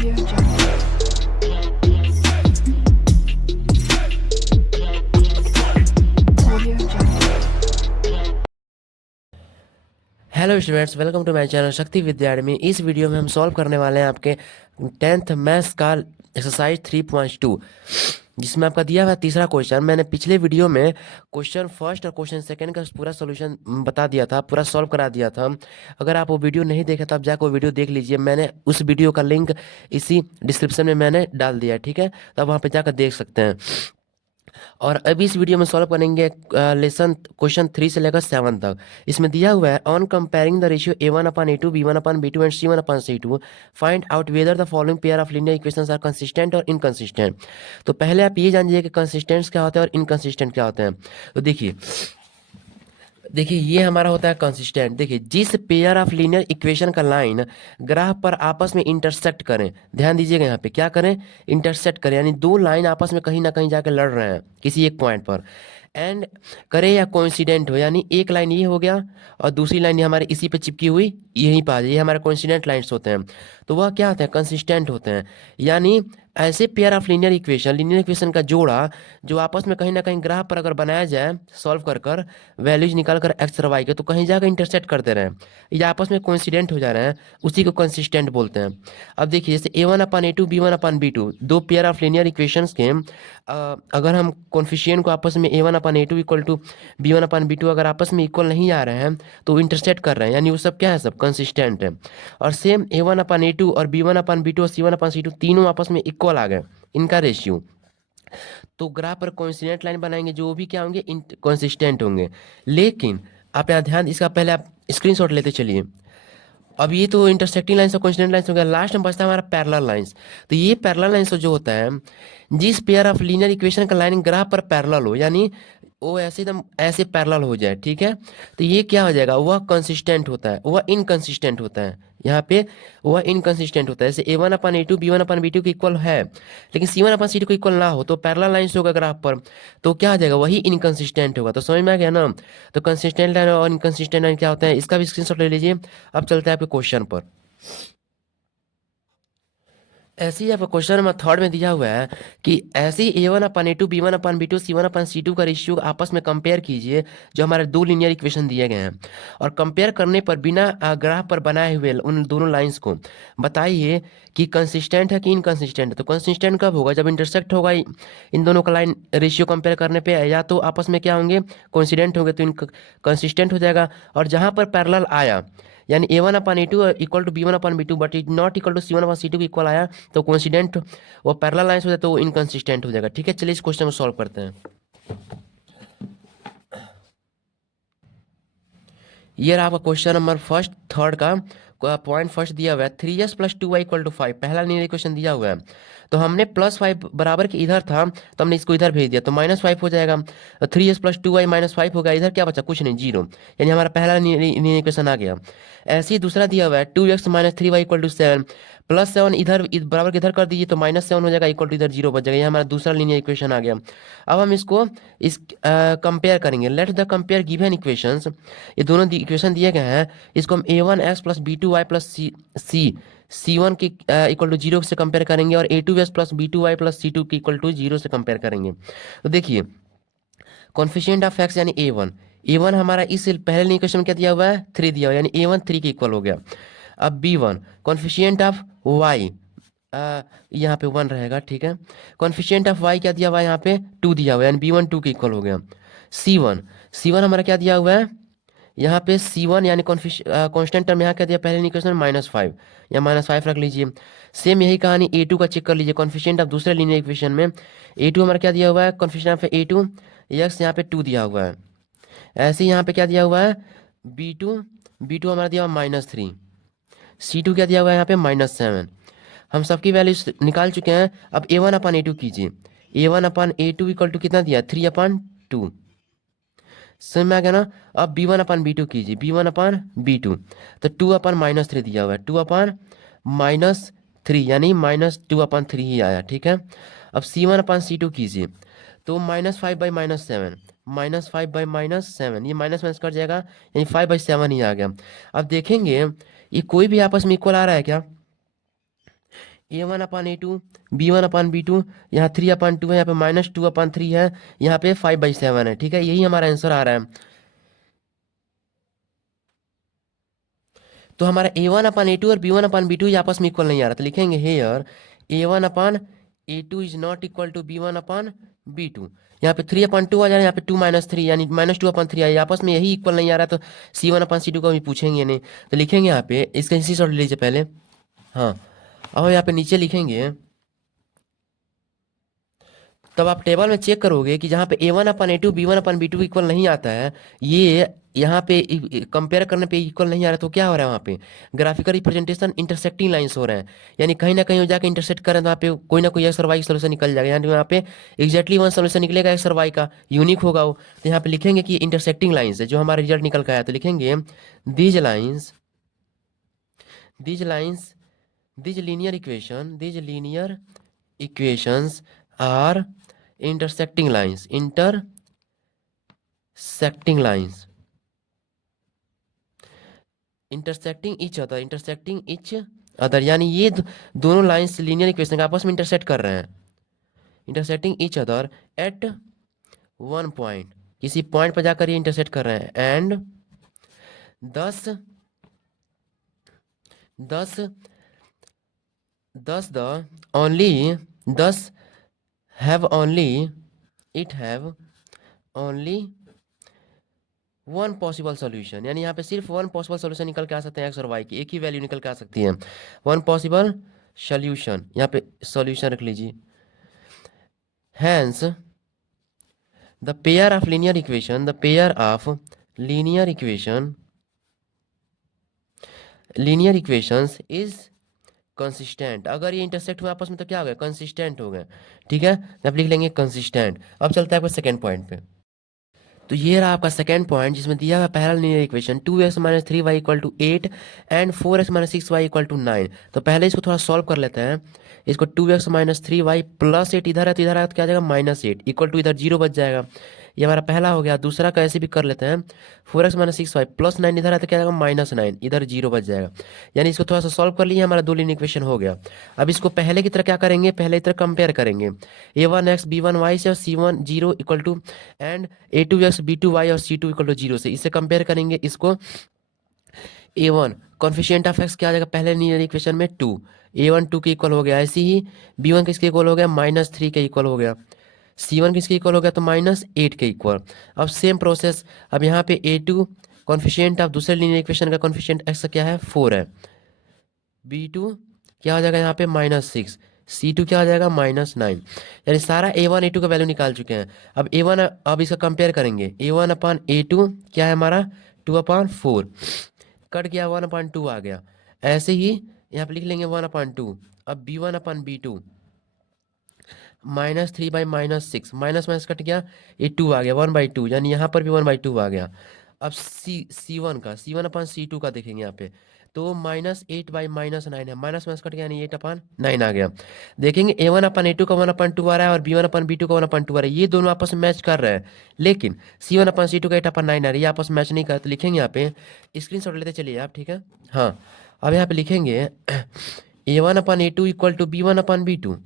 Audio Jungle. Audio Jungle. Hello students, welcome to my channel Shakti Vidyarthi. इस video में हम solve करने वाले हैं आपके 10th मैथ्स का एक्सरसाइज 3.2, जिसमें आपका दिया हुआ तीसरा क्वेश्चन। मैंने पिछले वीडियो में क्वेश्चन फर्स्ट और क्वेश्चन सेकंड का पूरा सॉल्यूशन बता दिया था, पूरा सॉल्व करा दिया था। अगर आप वो वीडियो नहीं देखे तो आप जाकर वो वीडियो देख लीजिए। मैंने उस वीडियो का लिंक इसी डिस्क्रिप्शन में मैंने डाल दिया है, ठीक है। तो आप वहाँ पे जाकर देख सकते हैं। और अभी इस वीडियो में सॉल्व करेंगे लेसन क्वेश्चन 3 से लेकर 7 तक। इसमें दिया हुआ है, on comparing the ratio a1/a2 b1/b2 and c1/c2 find out whether the following pair of linear equations are consistent और इनकंसिस्टेंट। तो पहले आप ये जानिए कि कंसिस्टेंट क्या होता है और इनकंसिस्टेंट क्या होता है। तो देखिए देखिए ये हमारा होता है कंसिस्टेंट। देखिए, जिस पेयर ऑफ लीनियर इक्वेशन का लाइन ग्राफ पर आपस में इंटरसेक्ट करें, ध्यान दीजिएगा यहाँ पे क्या करें, इंटरसेक्ट करें, यानी दो लाइन आपस में कहीं ना कहीं जाके लड़ रहे हैं किसी एक पॉइंट पर, एंड करे या कोइंसिडेंट हो, यानी एक लाइन ये हो गया और दूसरी लाइन ये हमारे इसी पे चिपकी हुई यहीं पर आ जाए, ये हमारे कोइंसिडेंट लाइन्स होते हैं। तो वह क्या होते हैं, कंसिस्टेंट होते हैं। यानी ऐसे पेयर ऑफ लीनियर इक्वेशन का जोड़ा जो आपस में कहीं ना कहीं ग्राफ पर अगर बनाया जाए सॉल्व कर कर वैल्यूज निकाल कर एक्स और वाई के, तो कहीं जाकर इंटरसेक्ट करते रहे या आपस में कोइंसिडेंट हो जा रहे हैं, उसी को कंसिस्टेंट बोलते हैं। अब देखिए, जैसे a1/a2 b1/b2 दो पेयर ऑफ लीनियर इक्वेशंस के अगर हम कोफिशिएंट को आपस में a1/a2 इक्वल टू b1/b2 अगर आपस में इक्वल नहीं आ रहे हैं तो इंटरसेक्ट कर रहे हैं, यानी वो सब क्या है, सब कंसिस्टेंट है। और सेम a1/a2 और b1/b2 और c1/c2 तीनों आपस में इक्वल आ गए, इनका रेशियो, तो ग्राफ पर कोइंसिडेंट लाइन बनाएंगे जो भी क्या होंगे, कंसिस्टेंट होंगे। लेकिन आप यहाँ ध्यान, इसका पहले आप स्क्रीनशॉट लेते चलिए। अब ये तो इंटरसेक्टिंग लाइन्स और कोइंसिडेंट लाइन्स हो गया, लास्ट में बचता है हमारा पैरेलल लाइन्स। तो ये पैरेलल लाइन्स जो होता है, जिस पेयर ऑफ लीनियर इक्वेशन का लाइन ग्राफ पर पैरेलल हो, यानी वो ऐसे एकदम ऐसे पैरेलल हो जाए, ठीक है, तो ये क्या हो जाएगा, वह कंसिस्टेंट होता है, वह इनकंसिस्टेंट होता है। यहाँ पे वह इनकंसिस्टेंट होता है। जैसे a1/a2 b1/b2 के इक्वल है, लेकिन c1/c2 को इक्वल ना हो, तो पैरेलल लाइन्स होगा ग्राफ पर, तो क्या आ जाएगा, वही इनकंसिस्टेंट होगा। तो समझ में आ गया ना। तो कंसिस्टेंट लाइन और इनकंसिस्टेंट लाइन क्या होता है, इसका भी स्क्रीनशॉट ले लीजिए। अब चलते हैं आपके क्वेश्चन पर। ऐसे ही आपका क्वेश्चन नंबर थर्ड में दिया हुआ है कि ऐसे ही a1/a2 b1/b2 c1/c2 का रेशियो आपस में कंपेयर कीजिए, जो हमारे दो लीनियर इक्वेशन दिए गए हैं, और कंपेयर करने पर बिना ग्राफ पर बनाए हुए उन दोनों लाइंस को बताइए कि कंसिस्टेंट है कि इनकंसिस्टेंट है। तो कंसिस्टेंट कब होगा, जब इंटरसेक्ट होगा इन दोनों का लाइन रेशियो कंपेयर करने पे, या तो आपस में क्या होंगे, कोइंसिडेंट होंगे तो कंसिस्टेंट हो जाएगा। और जहां पर पैरेलल आया, यानी a1/a2 equal to b1/b2 but is not equal to c1/c2 के इक्वल आया, तो कोइंसिडेंट, वो पैरेलल लाइंस हो जाए तो वो इनकंसिस्टेंट हो जाएगा, ठीक है। चलिए इस क्वेश्चन को सॉल्व करते हैं। ये रहा आपका क्वेश्चन नंबर फर्स्ट थर्ड का पॉइंट फर्स्ट दिया हुआ है, 3s+2y = 5, पहला लीनियर इक्वेशन दिया हुआ है। तो हमने +5 बराबर के इधर था, तो हमने इसको इधर भेज दिया, तो -5 हो जाएगा। 3s+2y -5 होगा, इधर क्या बचा, कुछ नहीं, 0, यानी हमारा पहला लीनियर इक्वेशन आ गया। ऐसे ही दूसरा दिया हुआ है 2x - 3y = 7, +7 इधर बराबर के इधर कर दीजिए, तो -7 हो जाएगा, इक्वल टू इधर 0 बच जाएगा। ये हमारा दूसरा लीनियर इक्वेशन आ गया। अब हम इसको इस कंपेयर करेंगे। Let the compare given equations, ये दोनों इक्वेशन दिए गए हैं, इसको हम a1x + b2y + c1 के इक्वल टू 0 से कंपेयर करेंगे, और a2s + b2y + c2 के इक्वल टू 0 से कंपेयर करेंगे। तो देखिए, कॉन्फिशिएंट ऑफ x यानी a1 हमारा इस पहले इक्वेशन में क्या दिया हुआ है, 3 दिया हुआ है, यानी a1 3 के इक्वल हो गया। अब b1 कॉन्फिशिएंट ऑफ y, यहाँ पे 1 रहेगा, ठीक है। कॉन्फिशिएंट ऑफ y क्या दिया हुआ है, यहाँ पे 2 दिया हुआ है, यानी b1 2 के इक्वल हो गया। c1 हमारा क्या दिया हुआ है, यहाँ पे c1 यानी कांस्टेंट टर्म, यहाँ क्या दिया पहले इक्वेशन में, -5, या -5 रख लीजिए। सेम यही कहानी a2 का चेक कर लीजिए, कॉन्फिशिएंट ऑफ दूसरे लीनियर इक्वेशन में a2 हमारा क्या दिया हुआ है, कॉन्फिशिएंट ऑफ a2 x यहाँ पे 2 दिया हुआ है। ऐसे ही यहाँ पे क्या दिया हुआ है, b2 हमारा दिया हुआ -3, c2 क्या दिया हुआ है यहाँ पे -7। हम सबकी वैल्यू निकाल चुके हैं। अब a1/a2 कीजिए, a1/a2 इक्वल टू कितना दिया, 3/2, समझ में आ गया ना। अब b1/b2 कीजिए, b1/b2, तो 2/-3 दिया हुआ है, 2/-3 यानी -2/3 ही आया, ठीक है। अब c1/c2 कीजिए, तो -5/-7, -5/-7, ये माइनस माइनस कट जाएगा, यानी 5/7 ही आ गया। अब देखेंगे ये कोई भी आपस में इक्वल आ रहा है क्या, A1/A2 B1/B2, यहाँ 3/2 है, यहाँ पे -2/3 है, यहाँ पे 5/7 है। ठीक है, यही हमारा आंसर आ रहा है। तो हमारा A1/A2 और B1/B2 ये आपस में इक्वल नहीं आ रहा, तो लिखेंगे here A1/A2 is not equal to B1/B2। यहाँ पे 3/2 आ जा रहा है, यहाँ पे 2-3 यानी -2/3 आया, आपस में यही इक्वल नहीं आ रहा, तो C1/C2 को भी पूछेंगे नहीं, तो लिखेंगे यहाँ पे इसका इसी सॉर्ट ले लीजिए पहले। हाँ, और यहाँ पे नीचे लिखेंगे, तब आप टेबल में चेक करोगे कि जहाँ पे A1/A2 B1/B2 इक्वल नहीं आता है, ये यहाँ पे कंपेयर करने पे इक्वल नहीं आ रहा, तो क्या हो रहा है वहाँ पे ग्राफिकल रिप्रेजेंटेशन इंटरसेक्टिंग लाइंस हो रहे हैं, यानी कहीं ना कहीं वो जाके इंटरसेक्ट करें तो वहाँ पे कोई ना कोई एक्स और वाई सोल्यूशन निकल जाएगा, यानी वहाँ पे एक्जैक्टली वन सोल्यूशन निकलेगा एक्स और वाई का, यूनिक होगा वो। तो यहाँ पे लिखेंगे कि इंटरसेक्टिंग लाइन्स है जो हमारा रिजल्ट निकल के आया, तो लिखेंगे these lines these lines these linear equations are intersecting lines intersecting each other, यानी ये दोनों लाइंस लीनियर इक्वेशन का आपस में इंटरसेक्ट कर रहे हैं, intersecting each other at one point, किसी पॉइंट पर जाकर ये इंटरसेक्ट कर रहे हैं, एंड दस दस दस द ओनली दस have only one possible solution, यानी यहाँ पे सिर्फ वन पॉसिबल सॉल्यूशन निकल के आ सकते हैं एक्स और वाई की, एक ही वैल्यू निकल के आ सकती है, वन पॉसिबल सॉल्यूशन, यहाँ पे सॉल्यूशन रख लीजिए। Hence the pair of linear equations is consistent, अगर ये इंटरसेक्ट हुए आपस में तो क्या हो गया, कंसिस्टेंट हो गए। ठीक है, तो आप लिख लेंगे कंसिस्टेंट। अब चलता है आपका सेकंड पॉइंट पे। तो ये रहा आपका सेकंड पॉइंट, जिसमें दिया हुआ पहला linear equation 2x-3y = 8 and 4x-6y = 9। तो पहले इसको थोड़ा सॉल्व कर लेते हैं। इसको 2x-3y + 8 इधर है, तो इधर आया तो क्या आ जाएगा -8 इक्वल टू इधर 0 बच जाएगा। ये हमारा पहला हो गया। दूसरा का ऐसे भी कर लेते हैं, 4x-6y + 9 इधर है तो क्या आएगा -9, इधर 0 बच जाएगा। यानी इसको थोड़ा सा सॉल्व कर लिए, हमारा दो लीनियर इक्वेशन हो गया। अब इसको पहले की तरह क्या करेंगे, पहले की तरह कंपेयर करेंगे a1x b1y से और c1 0 equal to and a2x b2y और c2 इक्वल टू 0 से, इससे कंपेयर करेंगे इसको। a1 कॉन्फिशिएंट ऑफ x क्या आ जाएगा, पहले लीनियर इक्वेशन में 2, a1 2 के इक्वल हो गया। ऐसे ही b1 किसके इक्वल हो गया, -3 के इक्वल हो गया। c1 किसके इक्वल हो गया, तो -8 के इक्वल। अब सेम प्रोसेस, अब यहाँ पे a2 कॉन्फिशिएंट ऑफ दूसरे लीनियर इक्वेशन का कॉन्फिशिएंट x क्या है, 4 है। b2 क्या हो जाएगा यहाँ पे -6, c2 क्या हो जाएगा -9, यानी सारा a1 a2 का वैल्यू निकाल चुके हैं। अब a1, अब इसका कंपेयर करेंगे, a1/a2 क्या है हमारा 2/4, कट गया 1/2 आ गया। ऐसे ही यहाँ पे लिख लेंगे 1/2। अब b1/b2 -3/-6, माइनस माइनस कट गया, ये 2 आ गया 1/2, यानी यहाँ पर भी 1/2 आ गया। अब c1/c2 का देखेंगे यहाँ पे, तो -8/-9 है, माइनस माइनस कट गया, यानी 8/9 आ गया। देखेंगे a1/a2 का 1/2 आ रहा है और b1/b2 का 1/2 आ रहा है, ये दोनों आपस में मैच कर रहे हैं, लेकिन c1/c2 का 8/9 आ रहा है, ये आपस में मैच नहीं कर, तो लिखेंगे यहाँ पे, स्क्रीनशॉट लेते चलिए आप। ठीक है, हाँ, अब यहाँ पे लिखेंगे a1/a2 equal to b1/b2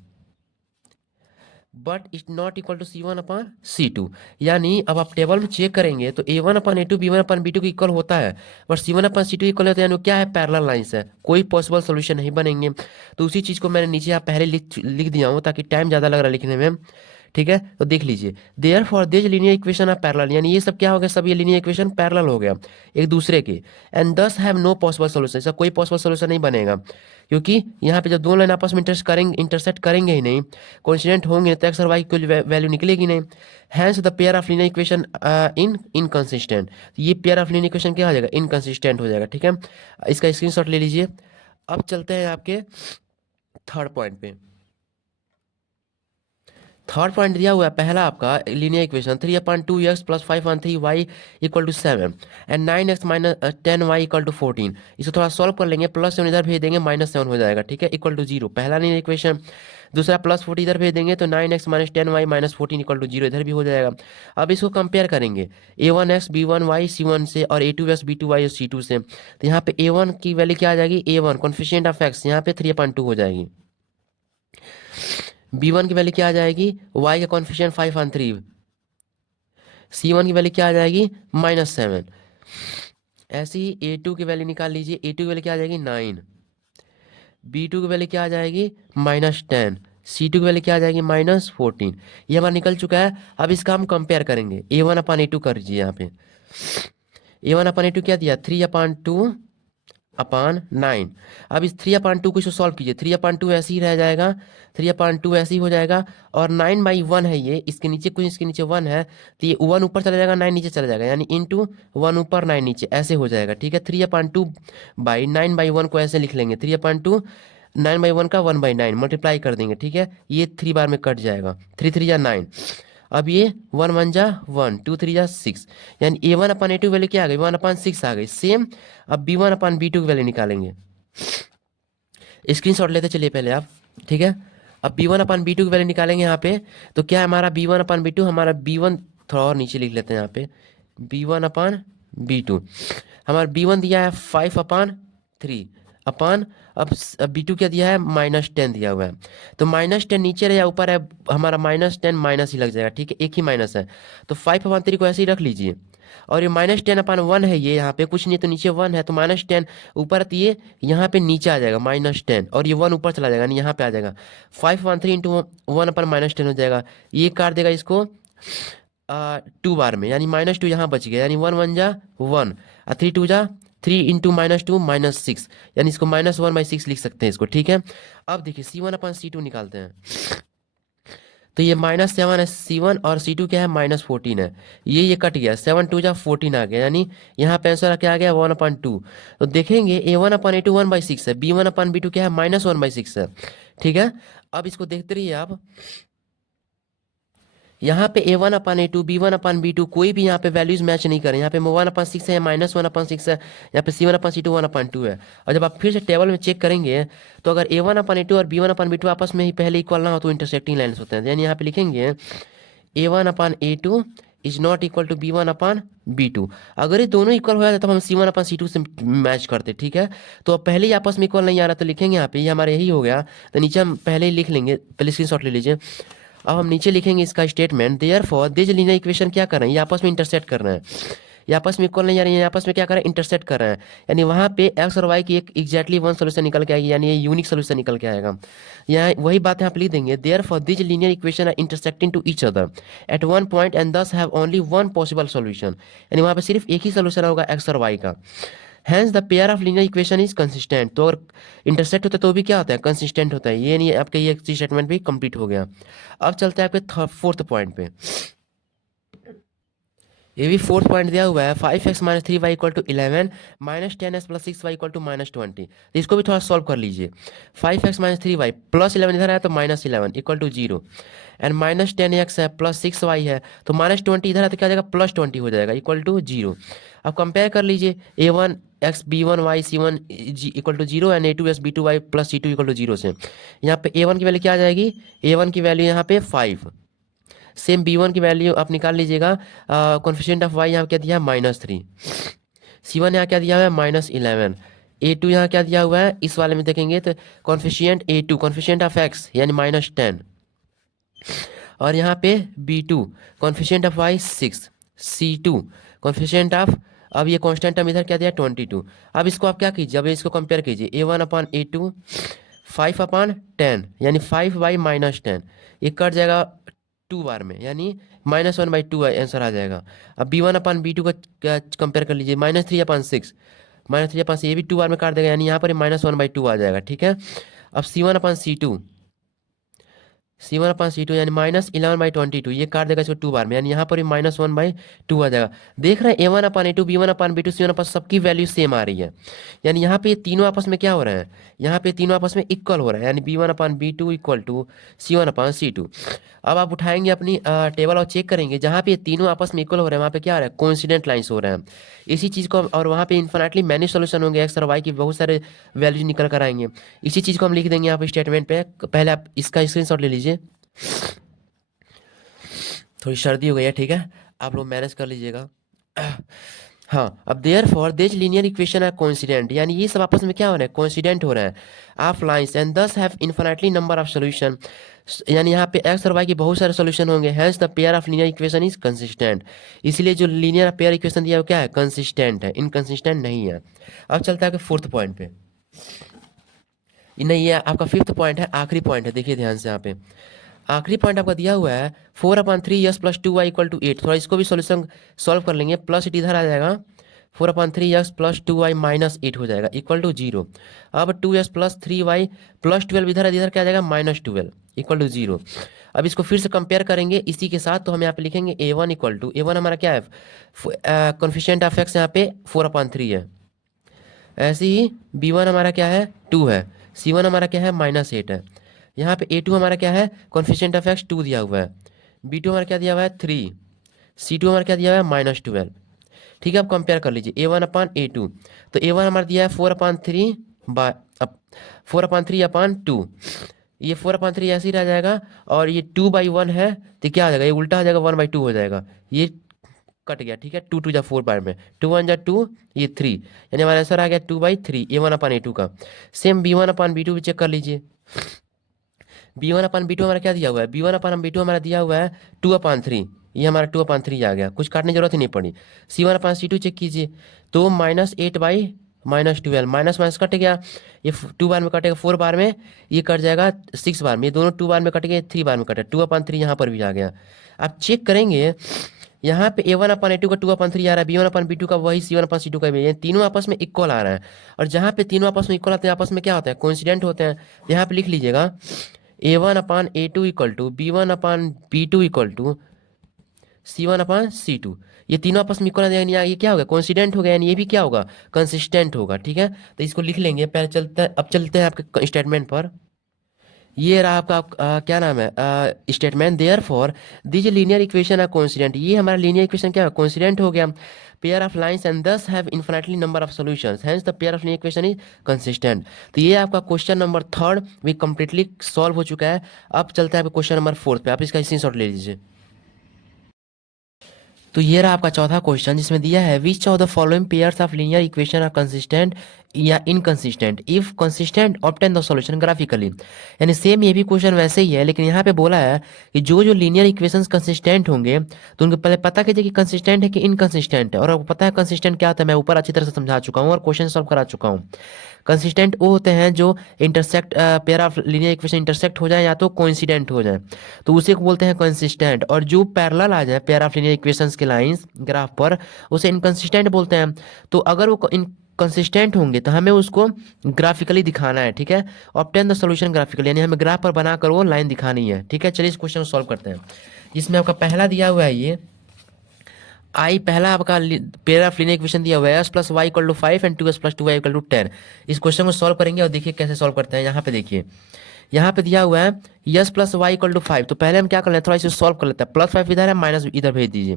but it not equal to c1/c2, यानी अब आप टेबल में चेक करेंगे तो a1/a2 b1/b2 के इक्वल होता है, बट c1/c2 इक्वल होता है, यानी क्या है, पैरेलल लाइंस है, कोई पॉसिबल सॉल्यूशन नहीं बनेंगे। तो उसी चीज़ को मैंने नीचे आप पहले लिख दिया हूँ, ताकि टाइम ज़्यादा लग रहा है लिखने में। ठीक है, तो देख लीजिए, therefore this linear equation are parallel, यानी ये सब क्या हो गया, सब ये लीनियर इक्वेशन पैरेलल हो गया एक दूसरे के, एंड दस हैव नो पॉसिबल सॉल्यूशन, इसका कोई पॉसिबल सॉल्यूशन नहीं बनेगा, क्योंकि यहाँ पे जब दोनों लाइन आपस में इंटरसेक्ट करेंगे ही नहीं, कोइंसिडेंट होंगे, तो एक्स और वाई की वैल्यू निकलेगी नहीं। Hence the pair of linear equation inconsistent, ये पेयर ऑफ लीनियर इक्वेशन क्या हो जाएगा, इनकंसिस्टेंट हो जाएगा। ठीक है, इसका स्क्रीनशॉट ले लीजिए। अब चलते हैं आपके थर्ड पॉइंट पे। थर्ड पॉइंट दिया हुआ है पहला आपका linear equation 3/2x + 5/3y = 7 and 9x - 10y = 14। इसे थोड़ा सॉल्व कर लेंगे, +7 इधर भेज देंगे, -7 हो जाएगा। ठीक है, इक्वल टू 0, पहला लीनियर इक्वेशन। दूसरा +40 इधर भेज देंगे तो 9x - 10y - 14 = 0 इधर भी हो जाएगा। अब इसको कंपेयर करेंगे a1x b1y c1 से और a2x b2y और c2 से, तो यहाँ पे a1 की वैल्यू क्या आ जाएगी, a1 कॉन्फिशिएंट ऑफ x यहाँ पे 3/2 हो जाएगी। B1 की वैल्यू क्या आ जाएगी, y का कॉन्फिशिएंट 5 और 3, C1 की वैल्यू क्या आ जाएगी -7। ऐसे ही A2 की वैल्यू निकाल लीजिए, A2 की वैल्यू क्या आ जाएगी 9, B2 की वैल्यू क्या आ जाएगी -10, C2 की वैल्यू क्या आ जाएगी -14। ये हमारा निकल चुका है। अब इसका हम कंपेयर करेंगे, A1/A2 कर दीजिए यहाँ पे। A1/A2 क्या दिया, 3/2/9। अब इस 3/2 को इसको सॉल्व कीजिए, 3/2 ऐसे ही रह जाएगा, 3/2 ऐसे ही हो जाएगा। और 9/1 है ये, इसके नीचे कुछ, इसके नीचे 1 है, तो ये 1 ऊपर चला जाएगा, 9 नीचे चला जाएगा, यानी इंटू 1 ऊपर 9 नीचे ऐसे हो जाएगा। ठीक है, 3/2/9/1 को ऐसे लिख लेंगे, 3/2 9/1 का 1/9 मल्टीप्लाई कर देंगे। ठीक है, ये 3 बार में कट जाएगा, 3 3 9। अब ये 1 1 2 3 6, यानी A1/A2 वैल्यू क्या आ गई, 1/6 आ गई। सेम अब B1/B2 की वैल्यू निकालेंगे। स्क्रीनशॉट लेते चलिए पहले आप। ठीक है, अब B1/B2 की वैल्यू निकालेंगे यहाँ पे। तो क्या है हमारा B1/B2, हमारा B1 थोड़ा और नीचे लिख लेते हैं यहाँ पे, B1/B2 हमारा B1 दिया है 5/3 अपान, अब B2 क्या दिया है -10 दिया हुआ है। तो -10 नीचे रहे या ऊपर है, हमारा -10 माइनस ही लग जाएगा। ठीक है, एक ही माइनस है, तो 5/3 को ऐसे ही रख लीजिए। और ये -10/1 है, ये यहाँ पे कुछ नहीं, तो नीचे 1 है, तो -10 ऊपर है, तो ये यहाँ पे नीचे आ जाएगा -10, और ये 1 ऊपर चला जाएगा, यानी यहाँ पे आ जाएगा 5/3 इंटू 1/-10 हो जाएगा। ये काट देगा इसको 2 बार में, यानी -2 यहाँ बच गया, यानी 1 1 जा 1 और 3 2 जा 3 इंटू -2 -6, यानी इसको -1/6 लिख सकते हैं इसको। ठीक है, अब देखिए C1/C2 निकालते हैं। तो ये -7 है C1, और C2 क्या है -14 है। ये कट गया, 7 2 जा 14 आ गया, यानी यहाँ पे आंसर क्या आ गया 1/2। तो देखेंगे A1/A2 1/6 है, B1/B2 क्या है -1/6 है। ठीक है, अब इसको देखते रहिए आप। यहाँ पे A1/A2 B1/B2 कोई भी यहाँ पे वैल्यूज मैच नहीं करें, यहाँ पे 1/6 है, -1/6 है, यहाँ पे C1/C2 1/2 है। और जब आप फिर से टेबल में चेक करेंगे, तो अगर A1/A2 और B1/B2 आपस में ही पहले इक्वल ना हो तो इंटरसेक्टिंग लाइन्स होते हैं। यानी यहाँ पे लिखेंगे A1/A2 is not equal to B1/B2। अगर ये दोनों इक्वल हो जाता तो हम C1/C2 से मैच करते। ठीक है, तो अब पहले ही आपस में इक्वल नहीं आ रहा, तो लिखेंगे यहाँ पे, ये हमारा यही हो गया, तो नीचे हम पहले ही लिख लेंगे, पहले स्क्रीनशॉट ले लीजिए। अब हम नीचे लिखेंगे इसका statement, therefore this linear equation क्या कर रहे हैं, ये आपस में इंटरसेक्ट कर रहे हैं, ये आपस में इक्वल नहीं आ रही है, ये आपस में क्या कर रहे हैं, इंटरसेक्ट कर रहे हैं। यानी वहाँ पे एक्स और वाई की एक एग्जैक्टली वन सोल्यूशन निकल के आएगी, यानी ये यूनिक सोल्यूशन निकल के आएगा। यहाँ वही बात यहाँ पे लिख देंगे, therefore this linear equation are intersecting to each other at one point and दस have only one possible solution. यानी वहाँ पे सिर्फ एक ही सोल्यूशन होगा एक्स और वाई का। Hence the pair of linear equation is consistent. तो अगर इंटरसेक्ट होता है तो भी क्या होता है, कंसिस्टेंट होता है। ये नहीं, आपका ये स्टेटमेंट भी कंप्लीट हो गया। अब चलते हैं आपके फोर्थ पॉइंट पे। ये भी फोर्थ पॉइंट दिया हुआ है, 5x - 3y equal to 11 -10s + 6y equal to -20। तो इसको भी थोड़ा सॉल्व कर लीजिए। 5x - 3y + 11 इधर है तो -11 इक्वल टू 0, एंड -10x है + 6y है, तो -20 इधर है तो क्या हो जाएगा +20 हो जाएगा इक्वल टू 0। अब कंपेयर कर लीजिए, A1x B1y C1 equal to 0 and A2x B2y + C2 equal to 0 से यहाँ पे A1 की वैल्यू क्या आ जाएगी, A1 की वैल्यू यहाँ पे 5। सेम B1 की वैल्यू आप निकाल लीजिएगा, कॉन्फिशिएंट ऑफ वाई यहाँ क्या दिया है -3, C1 यहाँ क्या दिया हुआ है -11, A2 यहाँ क्या दिया हुआ है, इस वाले में देखेंगे तो कॉन्फिशिएंट A2 कॉन्फिशिएंट ऑफ x यानी -10, और यहाँ पे B2 coefficient of y 6, C2 coefficient of, अब ये कांस्टेंट टर्म इधर क्या दिया 22। अब इसको आप क्या कीजिए, अब इसको कंपेयर कीजिए, A1/A2 5/10 यानी 5/-10, ये कट जाएगा 2 बार में, यानी -1/2 आंसर आ जाएगा। अब B1/B2 का क्या कंपेयर कर लीजिए, -3/6, -3/6 ये भी 2 बार में काट देगा, यानी यहाँ पर -1/2 आ जाएगा। ठीक है, अब C1/C2 यानी -11/22, ये काट देगा इसको 2 बार में, यानी यहाँ पर भी -1/2 आ जाएगा। देख रहे हैं A1/A2 B1/B2 C1 सबकी वैल्यू सेम आ रही है, यानी यहाँ पे ये तीनों आपस में क्या हो रहा है, यहाँ पे तीनों आपस में इक्वल हो रहा है, यानी B1/B2 इक्वल टू C1/C2। अब आप उठाएंगे अपनी टेबल और चेक करेंगे, जहाँ पे ये तीनों आपस में इक्वल हो रहे हैं वहाँ पे क्या हो रहा है, कोइंसिडेंट लाइन्स हो रहे हैं। इसी चीज़ को और वहाँ पे इन्फिनिटली मैनी सोल्यूशन होंगे, एक्स और वाई की बहुत सारे वैल्यूज निकल कर आएंगे। इसी चीज़ को हम लिख देंगे यहाँ पे स्टेटमेंट पे। पहले आप इसका स्क्रीनशॉट ले लीजिए, थोड़ी सर्दी हो गई है। ठीक है, आप लोग मैनेज कर लीजिएगा। हाँ, अब therefore this linear equation are coincident, यानी ये सब आपस में क्या हो रहा है, कोइंसिडेंट हो रहा है ऑफ लाइंस एंड दस have infinitely number of solution, यानी यहाँ पे एक्स और वाई के बहुत सारे सॉल्यूशन होंगे, hence the pair of linear equation is consistent, इसलिए जो लीनियर पेयर इक्वेशन दिया है वो क्या है, कंसिस्टेंट है, इनकंसिस्टेंट नहीं है। अब चलता है कि फोर्थ पॉइंट पे, नहीं ये आपका फिफ्थ पॉइंट है, आखिरी पॉइंट है, देखिए ध्यान से यहाँ पे आखिरी पॉइंट आपका दिया हुआ है 4/3 प्लस 2y इक्वल टू 8, थोड़ा इसको भी सॉल्यूशन सॉल्व कर लेंगे, प्लस इट इधर आ जाएगा 4/3 प्लस 2y माइनस 8 हो जाएगा इक्वल टू 0। अब 2s प्लस 3y प्लस 12 इधर इधर क्या आ जाएगा, -12 इक्वल टू 0। अब इसको फिर से कंपेयर करेंगे इसी के साथ, तो हम यहाँ पे लिखेंगे a1 इक्वल टू, a1 हमारा क्या है, कोफिशिएंट ऑफ एक्स यहाँ पे 4/3 है, ऐसे ही b1 हमारा क्या है 2 है, c1 हमारा क्या है -8 है, यहाँ पे a2 हमारा क्या है, कोफिशिएंट ऑफ एक्स 2 दिया हुआ है, b2 हमारा क्या दिया हुआ है 3, c2 हमारा क्या दिया हुआ है -12। ठीक है, अब कंपेयर कर लीजिए a1/a2, तो a1 हमारा दिया है 4/3 बाय 4/3/2, ये 4/3 ऐसे ही रह जाएगा, और ये 2/1 है तो क्या आ जाएगा, ये उल्टा हो जाएगा 1/2 हो जाएगा, ये कट गया। ठीक है, 2 2 जा 4 बार में 2 1 जा 2, ये 3, यानी हमारा आंसर आ गया 2/3 a1/a2 का। सेम b1/b2 भी चेक कर लीजिए, b1/b2 हमारा क्या दिया हुआ है, b1/b2 हमारा दिया हुआ है 2/3, ये हमारा 2/3 आ गया, कुछ काटने की जरूरत ही नहीं पड़ी। c1/c2 चेक कीजिए, तो -8/-12, माइनस माइनस कट गया, ये 2 बार में कटेगा 4 बार में, ये कट जाएगा 6 बार में, ये दोनों 2 बार में कट गए, 3 बार में कटे, 2/3 यहाँ पर भी आ गया। आप चेक करेंगे यहाँ पे a1/a2 का 2/3 आ रहा है, b1/b2 का वही c1/c2 का भी, ये तीनों आपस में इक्वल आ रहा है, और जहाँ पे तीनों आपस में इक्वल आते हैं आपस में क्या होता है, कोइंसिडेंट होते हैं। यहाँ पे लिख लीजिएगा a1/a2 equal to b1/b2 equal to c1/c2, ये तीनों आपस में इक्वल, यानी ये क्या होगा, कोइंसिडेंट हो गया, यानी ये भी क्या होगा, कंसिस्टेंट होगा। ठीक है, तो इसको लिख लेंगे, पहले चलते हैं, अब चलते हैं आपके स्टेटमेंट पर। ये रहा आपका क्या नाम है, statement, therefore this linear equation है कोइंसिडेंट, ये हमारा लीनियर इक्वेशन क्या है, कोइंसिडेंट हो गया, पेयर ऑफ लाइंस एंड दस have infinitely number of solutions, hence the pair of linear equation is consistent. तो ये आपका क्वेश्चन नंबर 3 भी कंप्लीटली सॉल्व हो चुका है। अब चलता है क्वेश्चन नंबर 4 पे, आप इसका स्क्रीनशॉट ले लीजिए। तो ये रहा आपका चौथा क्वेश्चन, जिसमें दिया है which of the following pairs of linear equation are consistent या inconsistent, if consistent obtain the solution graphically, यानी सेम ये भी क्वेश्चन वैसे ही है, लेकिन यहाँ पे बोला है कि जो जो लीनियर इक्वेशंस कंसिस्टेंट होंगे तो उनको पहले पता कीजिए कि कंसिस्टेंट है कि इनकंसिस्टेंट है, और आपको पता है कंसिस्टेंट क्या होता है, मैं ऊपर अच्छी तरह से समझा चुका हूँ और क्वेश्चन सॉल्व करा चुका हूँ। कंसिस्टेंट वो होते हैं जो intersect, pair of linear equation intersect हो जाए या तो कोइंसिडेंट हो जाए, तो उसे को बोलते हैं कंसिस्टेंट, और जो पैरेलल आ जाए पेयर ऑफ लीनियर इक्वेशंस के लाइंस ग्राफ पर, उसे इनकंसिस्टेंट बोलते हैं। तो अगर वो कंसिस्टेंट होंगे तो हमें उसको ग्राफिकली दिखाना है। ठीक है, ऑब्टेन द सॉल्यूशन ग्राफिकली, यानी हमें ग्राफ पर बनाकर वो लाइन दिखानी है। ठीक है, चलिए इस क्वेश्चन को सॉल्व करते हैं, जिसमें आपका पहला दिया हुआ है ये आई, पहला आपका पेयर ऑफ लीनियर इक्वेशन दिया हुआ है s plus y equal to 5 and 2s plus 2y equal to 10। इस क्वेश्चन को सॉल्व करेंगे और देखिए कैसे सॉल्व करते हैं। यहाँ पे देखिए, यहाँ पे दिया हुआ है s plus y equal to 5, तो पहले हम क्या कर लेते हैं, थोड़ा इसे सॉल्व कर लेते हैं। +5 इधर है, माइनस इधर भेज दीजिए,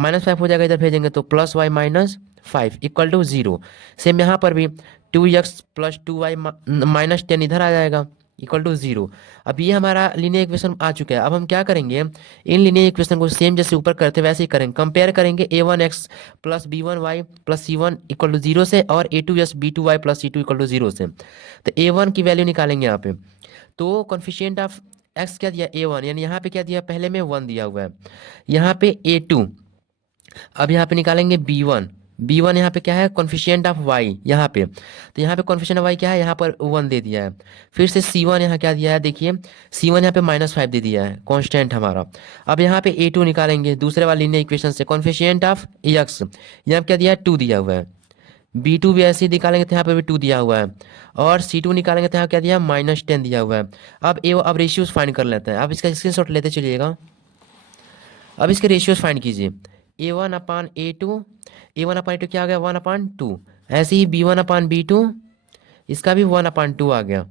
-5 हो जाएगा, इधर भेजेंगे तो +y minus 5 equal to 0। Same यहाँ पर भी 2x प्लस 2y माइनस 10 इधर आ जाएगा इक्वल टू 0। अब ये हमारा लीनियर इक्वेशन आ चुका है। अब हम क्या करेंगे, इन लीनियर इक्वेशन को सेम जैसे ऊपर करते वैसे ही करेंगे, कंपेयर करेंगे a1x plus b1y plus c1 equal to 0 से, और a2s b2y plus c2 equal to 0 से। तो a1 की वैल्यू निकालेंगे यहाँ पे, तो कॉन्फिशिएंट ऑफ x क्या दिया, a1, यानी यहाँ पे क्या दिया, पहले में 1 दिया हुआ है, यहाँ पे a2, अब यहाँ पे निकालेंगे b1, b1 यहाँ पे क्या है, कॉन्फिशिएंट ऑफ y यहाँ पे, तो यहाँ पे कॉन्फिशिएंट ऑफ y क्या है, यहाँ पर 1 दे दिया है। फिर से c1 यहाँ क्या दिया है, देखिए c1 यहाँ पे -5 दे दिया है, कांस्टेंट हमारा। अब यहाँ पे a2 निकालेंगे दूसरे वाले लीनियर इक्वेशन से, कॉन्फिशिएंट ऑफ x यहाँ पे क्या दिया है, 2 दिया हुआ है, b2 भी ऐसे ही निकालेंगे तो यहाँ पे भी 2 दिया हुआ है, और c2 निकालेंगे तो यहाँ क्या दिया है, -10 दिया हुआ है। अब रेशियोज फाइंड कर लेते हैं, अब इसका स्क्रीनशॉट लेते चलिएगा। अब इसके रेशियोज फाइंड कीजिए, a1/a2, a1/a2 क्या आ गया, 1/2, ऐसे ही b1/b2, इसका भी 1/2 आ गया,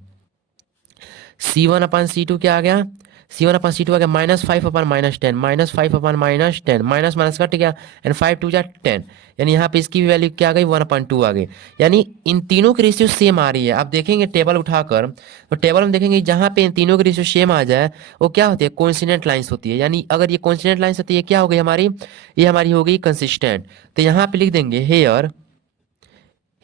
c1/c2 क्या आ गया, C1/C2 आ गया -5/-10, -5/-10, माइनस माइनस कट गया एंड 5 2 जा 10, यानी यहाँ पे इसकी भी वैल्यू क्या आ गई 1/2 आ गई। यानी इन तीनों की रेशियो सेम आ रही है। आप देखेंगे टेबल उठाकर, तो टेबल में देखेंगे जहाँ पे इन तीनों की रेशियो सेम आ जाए वो क्या होती है, कोइंसिडेंट लाइंस होती है। यानी अगर ये कोइंसिडेंट लाइंस होती है क्या हो गई हमारी, ये हमारी हो गई कंसिस्टेंट। तो यहाँ पे लिख देंगे here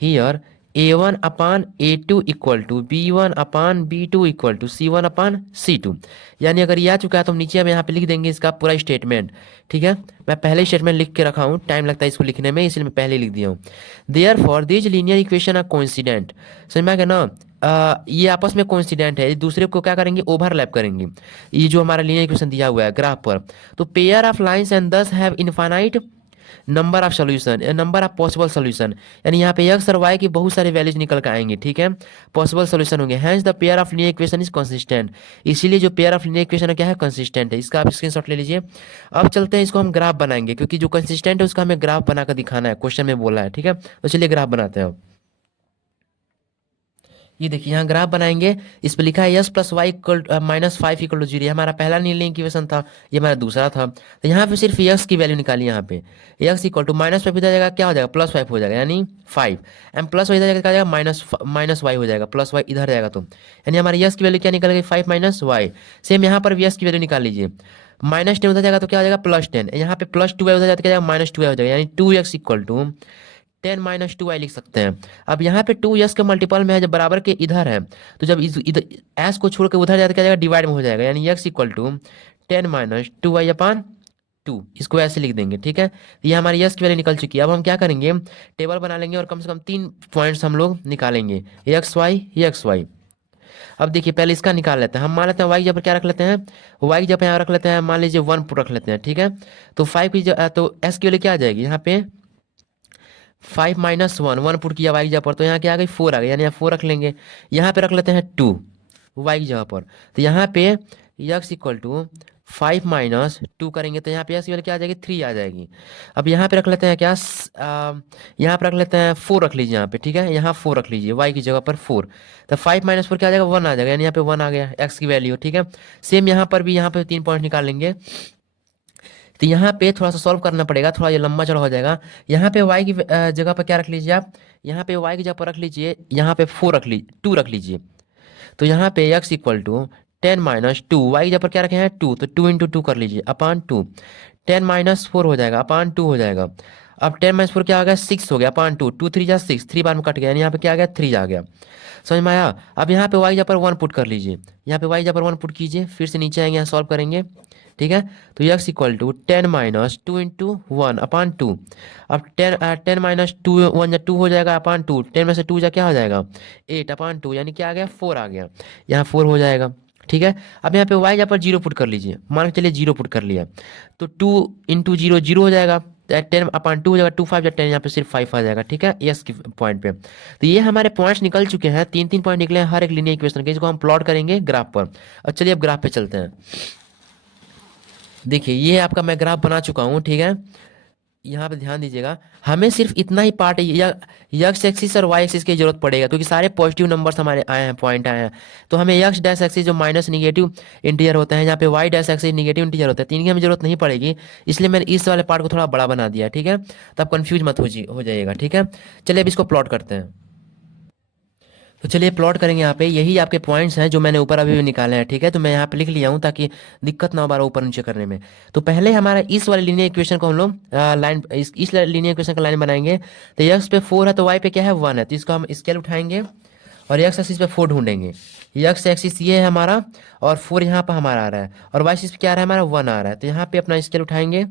here A1/A2 equal to B1/B2 equal to C1/C2। यानी अगर ये आ चुका है तो हम नीचे हम यहाँ पे लिख देंगे इसका पूरा स्टेटमेंट। ठीक है, मैं पहले स्टेटमेंट लिख के रखा हूँ, टाइम लगता है इसको लिखने में, इसलिए मैं पहले लिख दिया हूँ। Therefore these linear equation are coincident. समझ में आ गया ना, ये आपस में कोइंसिडेंट है, एक दूसरे को क्या करेंगे, ओवरलैप करेंगे। ये जो हमारा लीनियर इक्वेशन दिया हुआ है ग्राफ पर, तो पेयर ऑफ लाइन्स एंड दस have infinite number of solution, number of possible solution. यानी यहाँ पे एक्स और वाई की बहुत सारे वैल्यूज निकल कर आएंगे। ठीक है, पॉसिबल सोल्यूशन होंगे। Hence the pair of linear equation is consistent. इसीलिए जो पेयर ऑफ लीनियर इक्वेशन है क्या है, कंसिस्टेंट है। इसका आप स्क्रीनशॉट ले लीजिए। अब चलते हैं, इसको हम ग्राफ बनाएंगे, क्योंकि जो कंसिस्टेंट है उसका हमें ग्राफ बनाकर दिखाना है, क्वेश्चन में बोला है। ठीक है, तो चलिए ग्राफ बनाते हैं। ये देखिए यहाँ ग्राफ बनाएंगे, इस पर लिखा है x plus y equal -5 equal to 0। ये हमारा पहला लीनियर इक्वेशन था, ये हमारा दूसरा था। तो यहाँ पे सिर्फ यस की वैल्यू निकाली। यहाँ पे यस इक्वल टू -5 इधर जाएगा, क्या हो जाएगा, +5 हो जाएगा, यानी 5। एम प्लस वाई इधर जाएगा, क्या हो जाएगा, माइनस वाई हो जाएगा, प्लस वाई इधर जाएगा। तो यानी हमारे यस की वैल्यू क्या निकल गई, 5 माइनस वाई। सेम यहाँ पर भी यस की वैल्यू निकाल लीजिए, -10 उधर जाएगा तो क्या हो जाएगा, +10। यहाँ पे +2 उधर जाएगा, क्या जाएगा, -2 हो जाएगा, यानी 2x इक्वल टू 10 - 2y लिख सकते हैं। अब यहाँ पे 2s के मल्टीपल में है, जब बराबर के इधर है, तो जब इधर s को छोड़ के उधर जाता क्या जाएगा, डिवाइड में हो जाएगा, यानी x इक्वल टू 10 - 2y/2। इसको ऐसे लिख देंगे। ठीक है, ये हमारी यस की वैल्यू निकल चुकी है। अब हम क्या करेंगे, टेबल बना लेंगे और कम से कम 3 पॉइंट्स हम लोग निकालेंगे, एक्स वाई। अब देखिए पहले इसका निकाल लेते हैं। हम मान लेते हैं वाई की जगह पर क्या रख लेते हैं, वाई की जगह पर यहाँ रख लेते हैं, मान लीजिए 1 पुट रख लेते हैं। ठीक है, तो 5 की तो एस की वैल्यू क्या आ जाएगी, यहाँ पे 5 - 1, 1 पुट किया वाई की जगह पर, तो यहाँ क्या आ गई, 4 आ गई, यानी यहाँ 4 रख लेंगे। यहाँ पे रख लेते हैं 2 वाई की जगह पर, तो यहाँ पे x इक्वल टू 5 - 2 करेंगे, तो यहाँ पे x की वैल्यू क्या आ जाएगी, 3 आ जाएगी। अब यहाँ पे रख लेते हैं क्या, यहाँ पे रख लेते हैं 4 रख लीजिए यहाँ पे। ठीक है, यहाँ 4 रख लीजिए, y की जगह पर 4, तो 5 - 4 क्या आ जाएगा, 1 आ जाएगा, यानी यहाँ पे 1 आ गया x की वैल्यू। ठीक है, सेम यहाँ पर भी, यहाँ पे 3 पॉइंट निकाल लेंगे। तो यहाँ पे थोड़ा सा सॉल्व करना पड़ेगा, थोड़ा ये लंबा चौड़ा हो जाएगा। यहाँ पे y की जगह पर क्या रख लीजिए आप, यहाँ पे y की जगह पर रख लीजिए, यहाँ पे 4 रख लीजिए, 2 रख लीजिए। तो यहाँ पे x इक्वल टू 10 - 2, y की जगह पर क्या रखे हैं, 2, तो 2 × 2 कर लीजिए, अपान 2। 10 - 4 हो जाएगा, अपान 2 हो जाएगा। अब 10 - 4 क्या आ गया, 6 हो गया, अपान 2, 2 3 जा 6, 3 बार में कट गया, यानी यहाँ पे क्या आ गया, 3 आ गया। समझ में आया। अब यहाँ पे y की जगह पर 1 पुट कर लीजिए, यहाँ पे y की जगह पर 1 पुट कीजिए, फिर से नीचे आएंगे, यहाँ सॉल्व करेंगे। ठीक है, तो x इक्वल टू 10 - 2 × 1 अपान 2। अब 10 - 2 1 जा 2 हो जाएगा, अपान 2, 10 में से 2 जा क्या हो जाएगा, 8 अपान 2, यानी क्या आ गया, 4 आ गया, यहाँ 4 हो जाएगा। ठीक है, अब यहाँ पे y यहाँ पर 0 पुट कर लीजिए, मान के चलिए 0 पुट कर लिया, तो 2 × 0 0 हो जाएगा, 10/2 हो जाएगा, 2 5 जा 10, यहाँ पे सिर्फ 5 आ जाएगा। ठीक है, यस की पॉइंट पे। तो ये हमारे पॉइंट्स निकल चुके हैं, 3 पॉइंट निकले हैं हर एक लीनियर इक्वेशन के, इसको हम प्लॉट करेंगे ग्राफ पर। और चलिए अब ग्राफ पे चलते हैं। देखिए ये आपका मैं ग्राफ बना चुका हूँ। ठीक है, यहाँ पे ध्यान दीजिएगा, हमें सिर्फ इतना ही पार्ट यक्स एक्सिस और वाई एक्सिस की जरूरत पड़ेगा, क्योंकि सारे पॉजिटिव नंबर्स हमारे आए हैं, पॉइंट आए हैं। तो हमें यक्स डैश एक्सिस जो माइनस निगेटिव इंटीजर होता है, यहाँ पे y dash axis negative integer होता है, तीन की हमें जरूरत नहीं पड़ेगी, इसलिए मैंने इस वाले पार्ट को थोड़ा बड़ा बना दिया। ठीक है, तो आप कन्फ्यूज मत हो जाइएगा। ठीक है, चलिए अब इसको प्लॉट करते हैं। तो चलिए प्लॉट करेंगे यहाँ पे, यही आपके पॉइंट्स हैं जो मैंने ऊपर अभी भी निकाले हैं। ठीक है, तो मैं यहाँ पे लिख लिया हूँ ताकि दिक्कत ना हो बार ऊपर नीचे करने में। तो पहले हमारा इस वाले लीनियर इक्वेशन को हम लोग लाइन इस लीनियर इक्वेशन का लाइन बनाएंगे। तो एक्स पे 4 है तो वाई पे क्या है, 1 है, तो इसको हम स्केल उठाएंगे और एक्स एक्सिस पे 4 ढूंढेंगे। एक्स एक्सिस ये है हमारा और 4 यहाँ पर हमारा आ रहा है, और वाई एक्सिस पे क्या आ रहा है, हमारा 1 आ रहा है। तो यहाँ पे अपना स्केल उठाएंगे,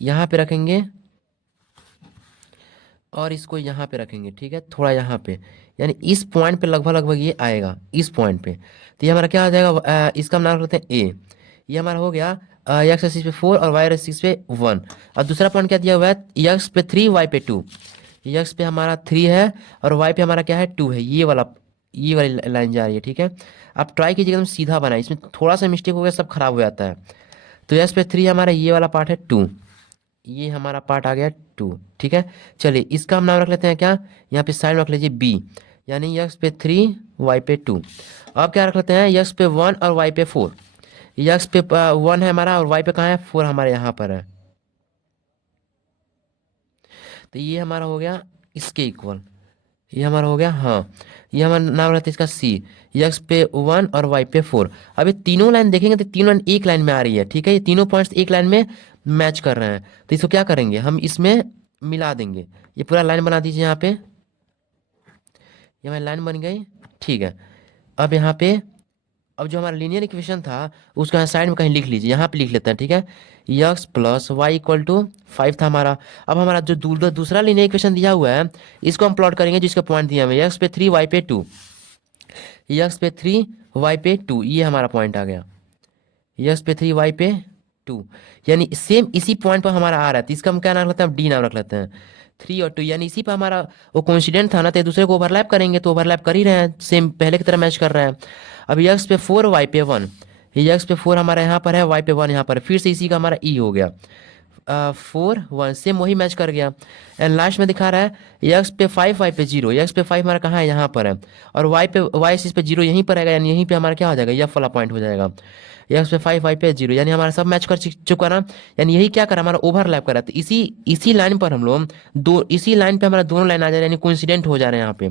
यहाँ पे रखेंगे और इसको यहाँ पे रखेंगे। ठीक है, थोड़ा यहाँ पे, यानी इस पॉइंट पे लगभग लगभग ये आएगा, इस पॉइंट पे। तो ये हमारा क्या आ जाएगा, इसका हम नाम रखते हैं ए। ये हमारा हो गया एक्स एक्सिस पे 4 और वाई एक्सिस पे 1। और दूसरा पॉइंट क्या दिया हुआ है, एक्स पे 3 वाई पे 2। एक्स पे हमारा 3 है और वाई पे हमारा क्या है, 2 है, ये वाली लाइन जा रही है। ठीक है, आप ट्राई कीजिएगा एकदम सीधा बनाए, इसमें थोड़ा सा मिस्टेक हो गया सब खराब हो जाता है। तो एक्स पे 3 हमारा ये वाला पार्ट है 2, ये हमारा पार्ट आ गया 2। ठीक है, चलिए इसका हम नाम रख लेते हैं क्या, यहाँ पे साइड में रख लीजिए बी। यानी यक्स पे 3 वाई पे 2। अब क्या रख लेते हैं, यक्स पे 1 और वाई पे 4। यक्स पे 1 है हमारा और वाई पे कहाँ है, 4 हमारे यहाँ पर है। तो ये हमारा हो गया इसके इक्वल, ये हमारा हो गया, हाँ ये हमारा नाम रहता है इसका सी। यक्स पे 1 और वाई पे 4। अब ये तीनों लाइन देखेंगे तो तीनों लाइन एक लाइन में आ रही है, ठीक है, ये तीनों पॉइंट्स एक लाइन में मैच कर रहे हैं। तो इसको क्या करेंगे, हम इसमें मिला देंगे। ये पूरा लाइन बना दीजिए यहाँ पे, ये हमारी लाइन बन गई, ठीक है। अब यहाँ पे, अब जो हमारा लीनियर इक्वेशन था उसको यहाँ साइड में कहीं लिख लीजिए, यहाँ पे लिख लेते हैं, ठीक है। X plus y equal to 5 था हमारा। अब हमारा जो दूसरा लीनियर इक्वेशन दिया हुआ है इसको हम प्लॉट करेंगे, जिसका पॉइंट दिया हुआ है यक्स पे 3 वाई पे 2। यक्स पे 3 वाई पे 2, ये हमारा पॉइंट आ गया, यक्स पे 3 वाई पे 2। यानी सेम इसी पॉइंट पर हमारा आ रहा है, तो इसका हम क्या नाम रखते हैं, डी नाम रख लेते हैं। 3 और 2 यानी इसी पर हमारा वो कोइंसिडेंट था ना, तो एक दूसरे को ओवरलैप करेंगे, तो ओवरलैप कर ही रहे हैं, सेम पहले की तरह मैच कर रहे हैं। अब यक्स पे 4 वाई पे 1, यक्स पे 4 हमारा यहाँ पर है, वाई पे 1 यहाँ पर है, फिर से इसी का हमारा ई हो गया। 4 1 सेम वही मैच कर गया। एंड लास्ट में दिखा रहा है यक्स पे 5 वाई पे 0, यक्स पे 5 हमारा कहाँ है, यहाँ पर है, और वाई इस पे 0 यहीं पर आएगा, यानी यहीं पे हमारा क्या हो जाएगा, यफ वाला पॉइंट हो जाएगा। यक्स पे 5 वाई पे 0, यानी हमारा सब मैच कर चुका ना, यानी यही क्या करा, हमारा ओवरलैप करा। तो इसी इसी लाइन पर हम लोग इसी लाइन पे हमारा दोनों लाइन आ जा रहे हैं, यानी कोइंसिडेंट हो जा रहे हैं यहाँ पे।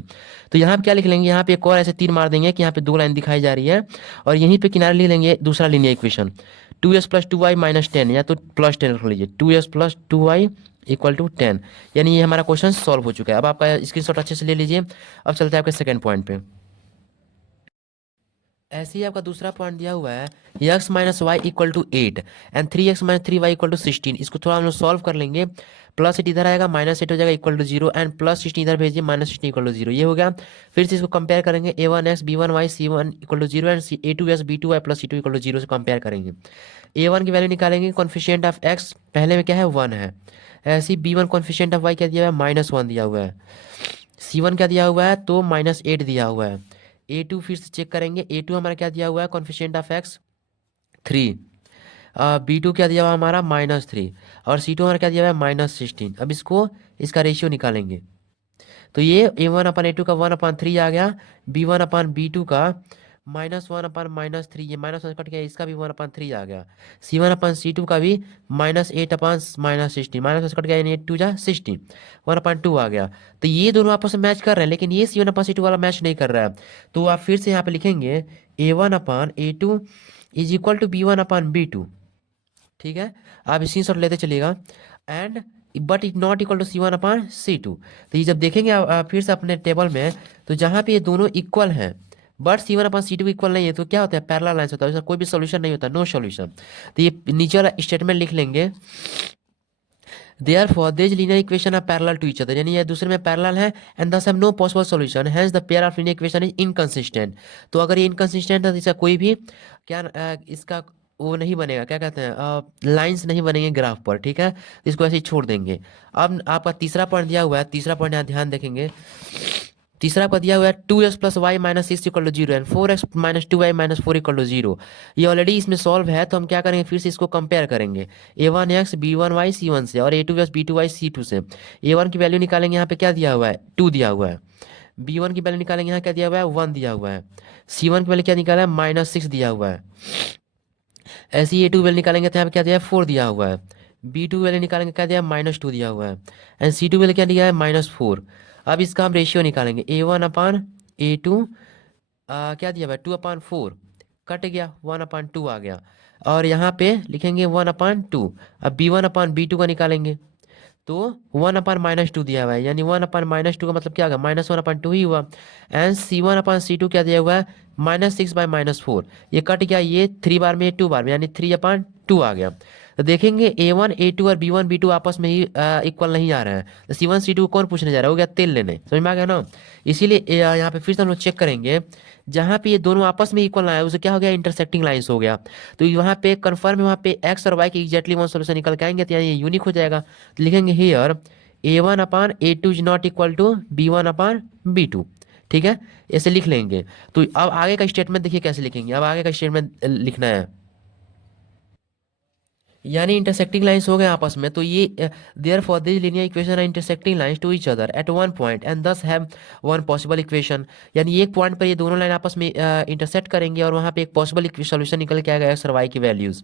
तो यहाँ पे क्या लिख लेंगे, यहाँ पे एक और ऐसे तीर मार देंगे कि यहाँ पे 2 लाइन दिखाई जा रही है, और यहीं पे किनारे लिख लेंगे दूसरा linear equation 2s plus 2y minus 10, या तो प्लस 10 रख लीजिए, 2s plus 2y equal to 10। यानी ये हमारा क्वेश्चन सॉल्व हो चुका है। अब आपका स्क्रीनशॉट अच्छे से ले लीजिए। अब चलते हैं आपके सेकंड पॉइंट पे। ऐसे ही आपका दूसरा पॉइंट दिया हुआ है x minus y equal to 8 and 3x minus 3y equal to 16। इसको थोड़ा हम लोग सॉल्व कर लेंगे, प्लस 8 इधर आएगा, माइनस 8 हो जाएगा इक्वल टू 0, एंड प्लस 16 इधर भेजिए, माइनस 16 इक्वल टू 0, ये हो गया। फिर से इसको कंपेयर करेंगे, a1x b1y c1 equal to 0 and a2s b2y plus c2 equal to 0 से कंपेयर करेंगे। a1 की वैल्यू निकालेंगे, कॉन्फिशिएंट ऑफ x पहले में क्या है 1 है, ऐसे ही b1 कॉन्फिशिएंट ऑफ y क्या दिया हुआ है, -1 दिया हुआ है, c1 क्या दिया हुआ है, तो -8 दिया हुआ है। a2 फिर से चेक करेंगे, a2 हमारा क्या दिया हुआ है, कॉन्फिशिएंट ऑफ x 3, b2 क्या दिया हुआ है हमारा -3, और c2 हमारा क्या दिया हुआ है -16। अब इसको इसका रेशियो निकालेंगे, तो ये a1 अपन a2 का 1/3 आ गया, b1 अपन b2 का -1/-3, ये -1 कट गया, इसका भी 1/3 आ गया, c1 अपन c2 का भी -8/-16, -1 कट गया, यानी 8 2 जा 16, 1/2 आ गया। तो ये दोनों आपस में मैच कर रहे हैं, लेकिन ये c1/c2 वाला मैच नहीं कर रहा है। तो आप फिर से यहाँ पे लिखेंगे a1/a2 is equal to b1/b2, ठीक है। आप इसी शॉट लेते चलिएगा, and but it not equal to c1/c2। तो ये जब देखेंगे आप फिर से अपने टेबल में, तो जहाँ पे ये दोनों इक्वल हैं बट c1/c2 इक्वल नहीं है, तो क्या होता है, पैरेलल लाइंस होता है, उसका कोई भी सोल्यूशन नहीं होता, नो सोल्यूशन। तो ये नीचे वाला स्टेटमेंट लिख लेंगे, therefore these linear equation are parallel to each other, यानी ये दूसरे में पैरेलल है, and thus have no possible solution, hence the pair of linear equation is inconsistent। तो अगर ये इनकंसिस्टेंट है तो इसका कोई भी क्या इसका वो नहीं बनेगा, क्या कहते हैं, लाइंस नहीं बनेंगे ग्राफ पर, ठीक है, इसको ऐसे ही छोड़ देंगे। अब आपका तीसरा पॉइंट दिया हुआ है, तीसरा पॉइंट यहाँ ध्यान देखेंगे, तीसरा आपका दिया हुआ है 2x plus y minus 6 equal to 0 and 4x minus 2y minus 4 equal to 0। ये ऑलरेडी इसमें सॉल्व है, तो हम क्या करेंगे, फिर से इसको कंपेयर करेंगे a1x b1y c1 से और a2x b2y c2 से। a1 की वैल्यू निकालेंगे, यहाँ पे क्या दिया हुआ है 2 दिया हुआ है, b1 की वैल्यू निकालेंगे, यहाँ क्या दिया हुआ है 1 दिया हुआ है, c1 की वैल्यू क्या निकाला है -6 दिया हुआ है, ऐसे ही a2 वैल्यू निकालेंगे तो यहाँ पे क्या दिया है 4 दिया हुआ है, b2 वैल्यू निकालेंगे क्या दिया है -2 दिया हुआ है, एंड c2 वैल्यू क्या दिया है -4। अब इसका हम रेशियो निकालेंगे, a1/a2 क्या दिया हुआ है 2/4, कट गया 1/2 आ गया, और यहाँ पे लिखेंगे 1/2। अब b1/b2 का निकालेंगे, तो 1/-2 दिया हुआ है, यानी 1/-2 का मतलब क्या होगा, -1/2 ही हुआ, एंड c1/c2 क्या दिया हुआ है -6/-4, ये कट गया, ये 3 बार में 2 बार में, यानी 3/2 आ गया। तो देखेंगे a1 a2 और b1 b2 आपस में ही इक्वल नहीं आ रहे हैं, तो c1 c2 कौन पूछने जा रहा है, हो गया तेल लेने, समझ में आ गया ना। इसीलिए यहाँ पे फिर से हम लोग चेक करेंगे, जहाँ पे ये दोनों आपस में इक्वल ना है उसे क्या हो गया, इंटरसेक्टिंग लाइंस हो गया। तो वहाँ पे कन्फर्म है, वहाँ पे एक्स और वाई की एग्जैक्टली वन सोल्यूशन निकल के आएंगे, तो यानी ये यूनिक हो जाएगा। तो लिखेंगे here a1/a2 is not equal to b1/b2, ठीक है, ऐसे लिख लेंगे। तो अब आगे का स्टेटमेंट देखिए कैसे लिखेंगे, अब आगे का स्टेटमेंट लिखना है, यानी इंटरसेक्टिंग लाइंस हो गए आपस में, तो ये therefore this linear equation are intersecting lines to each other at one point and दस हैव वन पॉसिबल इक्वेशन। यानी एक पॉइंट पर ये दोनों लाइन आपस में इंटरसेक्ट करेंगे और वहाँ पे एक पॉसिबल सोल्यूशन निकल के आएगा एक्स और वाई की वैल्यूज।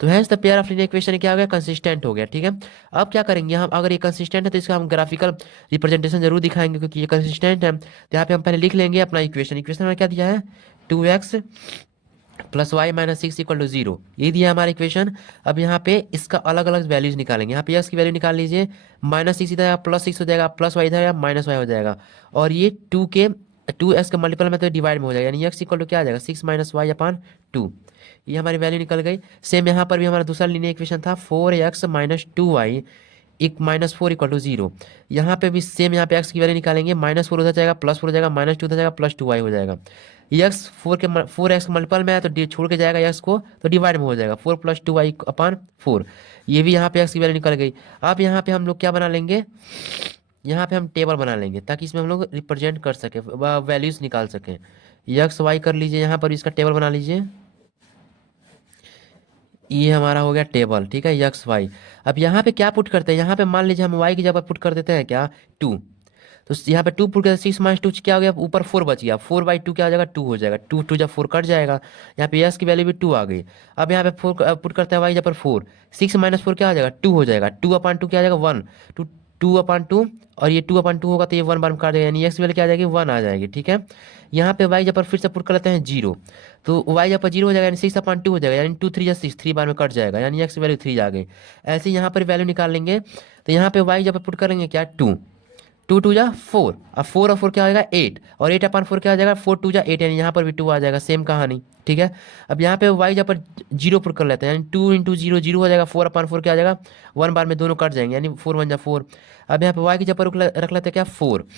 तो hence the pair of linear equation क्या हो गया, कंसिस्टेंट हो गया। ठीक है, अब क्या करेंगे हम, अगर ये कंसिस्टेंट है तो इसका हम ग्राफिकल रिप्रेजेंटेशन जरूर दिखाएंगे, क्योंकि ये कंसिस्टेंट है। तो यहाँ पे हम पहले लिख लेंगे अपना इक्वेशन। इक्वेशन में क्या दिया है, 2x plus y minus six equal to zero, ये दिया हमारा इक्वेशन। अब यहाँ पे इसका अलग अलग वैल्यूज निकालेंगे। यहाँ पे एक्स की वैल्यू निकाल लीजिए, माइनस सिक्स इधर प्लस सिक्स हो जाएगा, प्लस वाई इधर माइनस वाई हो जाएगा, और ये टू एक्स के मल्टीपल में तो डिवाइड में हो जाएगा, यानी एक्स इक्वल टू क्या आ जाएगा, six minus y upon two. ये हमारी वैल्यू निकल गई। सेम यहाँ पर भी हमारा दूसरा लीनियर इक्वेशन था, 4x माइनस टू वाई एक minus four equal to zero. यहाँ पे भी सेम, यहाँ पे एक्स की वैल्यू निकालेंगे, माइनस फोर उधर जाएगा, प्लस फोर हो जाएगा, माइनस टू उधर जाएगा, प्लस टू वाई हो जाएगा। एक्स फोर एक्स मल्टीपल में है तो छोड़ के जाएगा एक्स को, तो डिवाइड में हो जाएगा, four plus two y upon four. ये भी यहाँ पे एक्स की वैल्यू निकल गई। अब यहाँ पे हम लोग क्या बना लेंगे, यहाँ पे हम टेबल बना लेंगे ताकि इसमें हम लोग रिप्रेजेंट कर सके, वैल्यूज निकाल सकें। एक्स वाई कर लीजिए, यहाँ पर भी इसका टेबल बना लीजिए। ये हमारा हो गया टेबल। ठीक है, यक्स वाई। अब यहाँ पे क्या पुट करते हैं, यहाँ पे मान लीजिए हम वाई की जगह पुट कर देते हैं क्या, टू। तो यहाँ पे टू पुट करते, सिक्स माइनस टू क्या हो गया, ऊपर फोर बच गया, फोर बाई टू क्या हो जाएगा, टू हो जाएगा, टू टू जब फोर कट जाएगा। यहाँ पे यस की वैल्यू भी टू आ गई। अब यहाँ पे फोर पुट करते हैं वाई जब पर फोर, सिक्स माइनस फोर क्या हो जाएगा, टू हो जाएगा, टू अपान टू क्या आ जाएगा, one. Two two upon two, और ये टू अपान टू होगा तो ये वन बार में काट जाएगा, यानी एक्स की वैल्यू क्या आ जाएगी, वन आ जाएगी। ठीक है, यहाँ पे वाई जब पर फिर से पुट कर लेते हैं जीरो, तो वाई जब पर जीरो हो जाएगा, यानी सिक्स अपान टू हो जाएगा, यानी टू थ्री या सिक्स, थ्री बार में कट जाएगा, यानी एक्स की वैल्यू थ्री आ गई। ऐसे ही यहाँ पर वैल्यू निकाल लेंगे। तो यहाँ पे वाई जब पर पुट करेंगे क्या, टू, टू टू जा फोर, अब फोर और फोर क्या हो जाएगा, एट, और एट अपान फोर क्या हो जाएगा, फोर टू जा एट, यानी यहाँ पर भी टू आ जाएगा, सेम कहानी। ठीक है, अब यहाँ पे वाई जब पर जीरो पुट कर लेते हैं, यानी टू इंटू जीरो जीरो हो जाएगा, फोर अपान फोर क्या आ जाएगा, वन बार में दोनों कट जाएंगे, यानी फोर वन जा फोर। अब यहाँ पे वाई की जब पर रख लेते हैं क्या, फोर,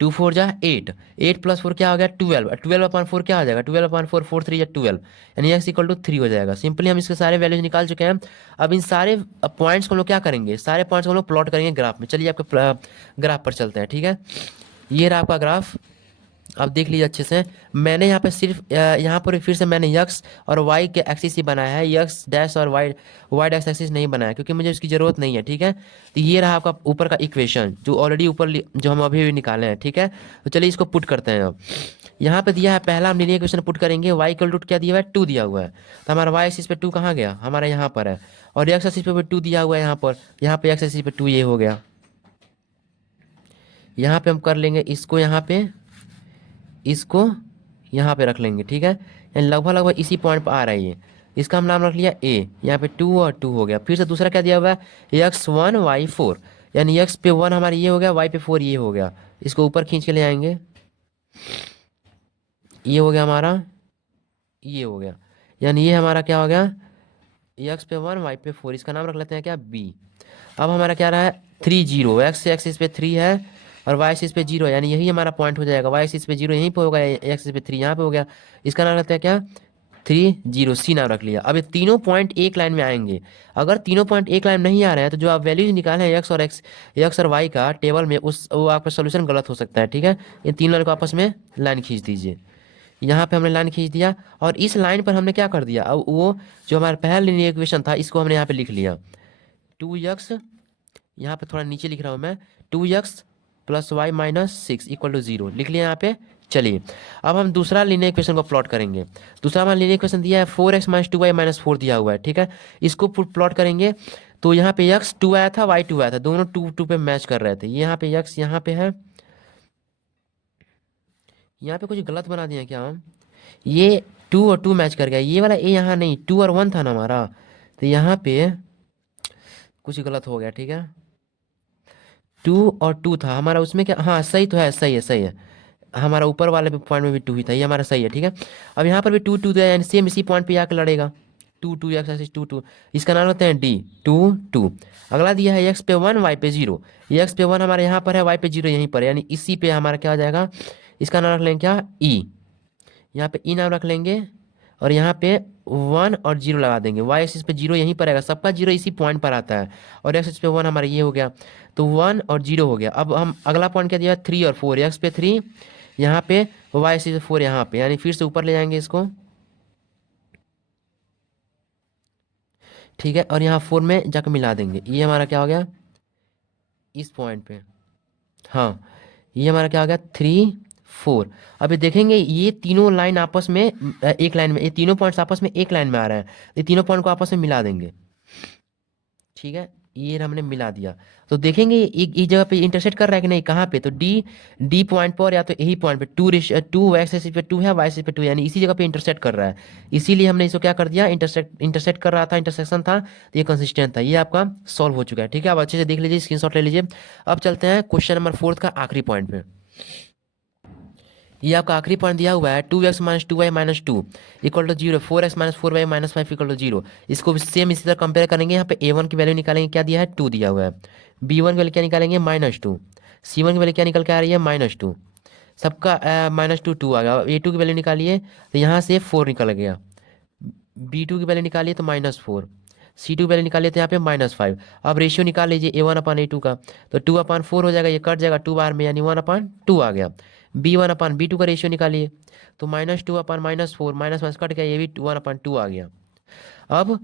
टू फोर जा एट, एट प्लस फोर क्या हो गया, ट्वेल्व, ट्वेल्व अपॉन फोर क्या आ जाएगा, twelve upon four, four three या ट्वेल्व, यानी एक्स इक्वल टू थ्री हो जाएगा। सिंपली हम इसके सारे वैल्यूज निकाल चुके हैं। अब इन सारे पॉइंट्स को हम लोग क्या करेंगे, सारे पॉइंट्स को हम लोग प्लॉट करेंगे ग्राफ में। चलिए आपके ग्राफ पर चलते हैं। ठीक है, ये रहा आपका ग्राफ, अब देख लीजिए अच्छे से। मैंने यहाँ पे सिर्फ यहाँ पर फिर से मैंने यक्स और वाई के एक्सिस ही बनाया है, यक्स डैश और वाई वाई डैश एक्सिस नहीं बनाया, क्योंकि मुझे उसकी ज़रूरत नहीं है। ठीक है, तो ये रहा आपका ऊपर का इक्वेशन जो ऑलरेडी ऊपर जो हम अभी भी निकाले हैं। ठीक है, तो चलिए इसको पुट करते हैं। अब यहाँ पे दिया है, पहला हम लीनियर इक्वेशन पुट करेंगे, वाई इक्वल टू क्या दिया हुआ है, टू दिया हुआ है, तो हमारा वाई एक्सिस पे टू कहाँ गया, हमारा यहाँ पर है, और एक्स एक्सिस पे भी टू दिया हुआ है यहाँ पे एक्स एक्सिस पे टू, ये हो गया। यहाँ पे हम कर लेंगे इसको, यहाँ पे इसको यहाँ पे रख लेंगे। ठीक है, यानी लगभग लगभग इसी पॉइंट पर आ रहा है ये, इसका हम नाम रख लिया ए, यहाँ पे टू और टू हो गया। फिर से दूसरा क्या दिया हुआ है, एक्स वन वाई फोर, यानी एक्स पे वन हमारा ये हो गया, वाई पे फोर ये हो गया। इसको ऊपर खींच के ले आएंगे, ये हो गया हमारा, ये हो गया, यानी ये हमारा क्या हो गया, एक्स पे वन वाई पे फोर, इसका नाम रख लेते हैं क्या, बी। अब हमारा क्या रहा है, थ्री जीरो, एक्स एक्सिस पे थ्री है और वाई एक्सिस पे जीरो, यानी यही हमारा पॉइंट हो जाएगा, वाई एक्सिस पे जीरो यहीं पे होगा, एक्स एक्सिस पे थ्री यहाँ पे हो गया, इसका नाम रखते हैं क्या, थ्री जीरो, सी नाम रख लिया। अब ये तीनों पॉइंट एक लाइन में आएंगे। अगर तीनों पॉइंट एक लाइन नहीं आ रहे हैं तो जो आप वैल्यूज निकाले हैं एक्स और वाई का टेबल में, उस वो आपका सोल्यूशन गलत हो सकता है। ठीक है, इन तीन लाइन को आपस में लाइन खींच दीजिए। यहाँ पे हमने लाइन खींच दिया, और इस लाइन पर हमने क्या कर दिया, अब वो जो हमारा पहला लीनियर इक्वेशन था इसको हमने यहाँ पे लिख लिया, टू एक्स, यहाँ पे थोड़ा नीचे लिख रहा हूँ मैं, two x plus y minus six equal to zero लिख लिया यहाँ पे। चलिए अब हम दूसरा लीनियर इक्वेशन को प्लॉट करेंगे। दूसरा हमारा लीनियर इक्वेशन दिया है, four x minus two y minus four दिया हुआ है। ठीक है, इसको प्लॉट करेंगे। तो यहाँ पे एक्स टू आया था, वाई टू आया था, दोनों टू टू पे मैच कर रहे थे। यहाँ पे एक्स यहाँ पे है, यहाँ पे कुछ गलत बना दिया क्या हम, ये टू और टू मैच कर गया, ये वाला ए यहाँ नहीं, टू और वन था ना हमारा, तो यहाँ पे कुछ गलत हो गया। ठीक है, टू और टू था हमारा, उसमें क्या, हाँ सही तो है, सही है सही है, हमारा ऊपर वाले पॉइंट में भी टू ही था, ये हमारा सही है। ठीक है, अब यहाँ पर भी टू टू तो यानी सेम इसी पॉइंट पे आकर लड़ेगा, two two x axis two two, इसका नाम होता है डी, टू टू। अगला दिया है एक्स पे वन वाई पे जीरो, एक्स पे वन हमारे यहाँ पर है, वाई पे जीरो यहीं पर है, यानी इसी पे हमारा क्या हो जाएगा, इसका नाम रख लेंगे क्या, ई, यहाँ पे ई नाम रख लेंगे, और यहाँ पे वन और जीरो लगा देंगे, वाई एक्सिस पे जीरो यहीं पर आएगा, सबका जीरो इसी पॉइंट पर आता है, और एक्स एक्सिस पे वन हमारा ये हो गया, तो वन और जीरो हो गया। अब हम अगला पॉइंट क्या दिया, थ्री और फोर, एक्स पे थ्री यहाँ पे, वाई एक्सिस पे फोर यहाँ पे, यानी फिर से ऊपर ले जाएंगे इसको, ठीक है, और यहाँ 4 में जाकर मिला देंगे, ये हमारा क्या हो गया इस पॉइंट पे। हाँ, ये हमारा क्या हो गया 3 4। अभी देखेंगे ये तीनों लाइन आपस में एक लाइन में, ये तीनों पॉइंट्स आपस में एक लाइन में आ रहे हैं, ये तीनों पॉइंट को आपस में मिला देंगे। ठीक है, ये हमने मिला दिया, तो देखेंगे इस जगह पे इंटरसेक्ट कर रहा है कि नहीं, कहाँ पे, तो डी डी पॉइंट पर या तो यही पॉइंट पे 2 एक्स एक्सिस पे 2 है, वाई एक्सिस पे 2 है, यानी इसी जगह पे इंटरसेक्ट कर रहा है। इसीलिए हमने इसको क्या कर दिया, इंटरसेक्ट कर रहा था, इंटरसेक्शन था, तो ये कंसिस्टेंट था। ये आपका सॉल्व हो चुका है। ठीक है, अब अच्छे से देख लीजिए, स्क्रीनशॉट ले लीजिए। अब चलते हैं क्वेश्चन नंबर 4 का आखिरी पॉइंट पे। ये आपका आखिरी पॉइंट दिया हुआ है 2x minus 2y minus 2 equal to 0, 4x minus 4y minus 5 equal to 0। इसको भी सेम इसी तरह कंपेयर करेंगे। यहाँ पे a1 की वैल्यू निकालेंगे, क्या दिया है 2 दिया हुआ है। b1 की वैल्यू क्या निकालेंगे -2। c1 की वैल्यू क्या निकल के आ रही है -2। सबका -2 आ गया। a2 की वैल्यू निकालिए तो यहाँ से 4 निकल गया। b2 की वैल्यू निकालिए तो -4। c2 की वैल्यू निकालिए तो यहाँ पे -5। अब रेशियो निकाल लीजिए a1/a2 का, तो 2/4 हो जाएगा, ये कट जाएगा 2 बार में, यानी 1/2 आ गया। b1/b2 का रेशियो निकालिए तो -2/-4 माइनस कट गया, ये भी 1/2 आ गया। अब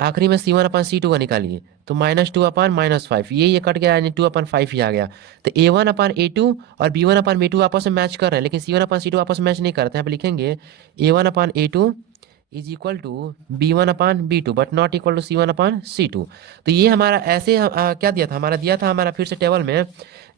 आखिरी में c1/c2 का निकालिए तो -2/-5, ये कट गया, यानी 2/5 ही आ गया। तो a1/a2 और b1/b2 आपस में मैच कर रहे हैं, लेकिन c1/c2 आपस में मैच नहीं करते। यहाँ पे लिखेंगे a1/a2 is equal to b1/b2 but not equal to c1/c2। तो ये हमारा ऐसे क्या दिया था, हमारा दिया था हमारा फिर से टेबल में,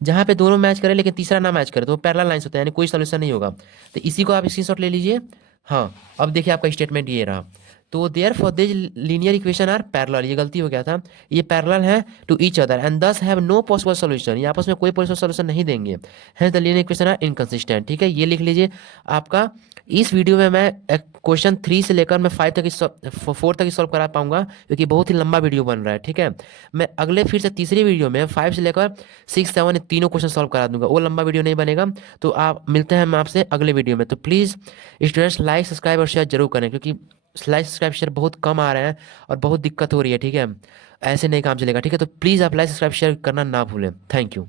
जहाँ पे दोनों मैच करे लेकिन तीसरा ना मैच करे तो वो पैरेलल लाइंस होता है, यानी कोई सोल्यूशन नहीं होगा। तो इसी को आप स्क्रीनशॉट ले लीजिए। हाँ, अब देखिए आपका स्टेटमेंट ये रहा। तो therefore this linear equation are parallel, ये गलती हो गया था, ये पैरेलल है टू ईच अदर एंड दस हैव नो पॉसिबल सॉल्यूशन, ये आपस में कोई पॉसिबल सॉल्यूशन नहीं देंगे, hence the linear equation are inconsistent. ठीक है, ये लिख लीजिए आपका। इस वीडियो में मैं क्वेश्चन 3 से लेकर मैं 5 तक 4 तक सॉल्व करा पाऊंगा, क्योंकि बहुत ही लंबा वीडियो बन रहा है। ठीक है, मैं अगले फिर से तीसरी वीडियो में 5 से लेकर 6 7 तीनों क्वेश्चन सॉल्व करा दूंगा, वो लंबा वीडियो नहीं बनेगा। तो आप मिलते हैं हम आपसे अगले वीडियो में। तो प्लीज़ स्टूडेंट्स लाइक सब्सक्राइब और शेयर जरूर करें, क्योंकि लाइक सब्सक्राइब शेयर बहुत कम आ रहे हैं और बहुत दिक्कत हो रही है। ठीक है, ऐसे नहीं काम चलेगा। ठीक है, तो प्लीज़ आप लाइक सब्सक्राइब शेयर करना ना भूलें। Thank you.